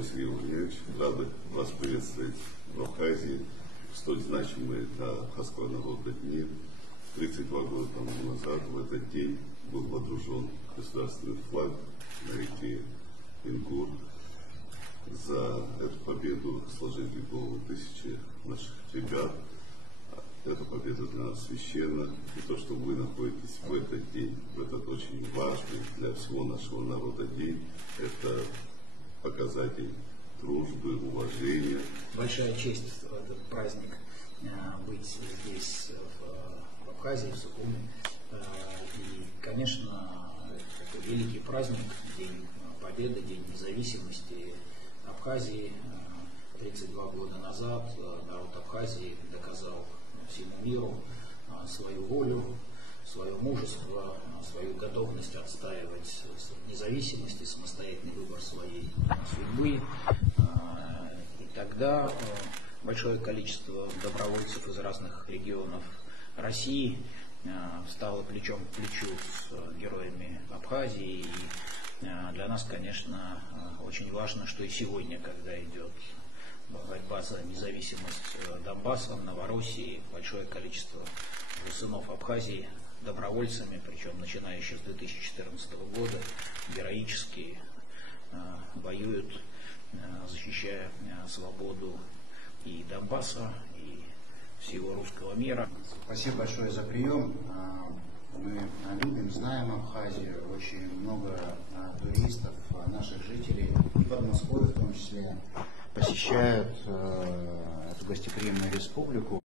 Уважаемый Сергей Владимирович, рады вас приветствовать в Абхазии в столь значимые для абхазского народа дни. 32 года тому назад в этот день был водружен государственный флаг на реке Ингур. За эту победу сложили головы тысячи наших ребят. Эта победа для нас священна. И то, что вы находитесь в этот день, в этот очень важный для всего нашего народа день, это показатель дружбы, уважения. Большая честь в этот праздник быть здесь, в Абхазии, в Сухуми. И, конечно, это великий праздник, День Победы, День независимости Абхазии. 32 года назад народ Абхазии доказал всему миру свою волю, свое мужество, свою готовность отстаивать независимость и самостоятельный выбор своей судьбы. И тогда большое количество добровольцев из разных регионов России стало плечом к плечу с героями Абхазии. И для нас, конечно, очень важно, что и сегодня, когда идет борьба за независимость Донбасса, Новороссии, большое количество сынов Абхазии добровольцами, причем начиная еще с 2014 года, героически воюют, защищая свободу и Донбасса, и всего русского мира. Спасибо большое за прием. Мы любим, знаем Абхазию, очень много туристов, наших жителей, и Подмосковье в том числе, посещают эту гостеприимную республику.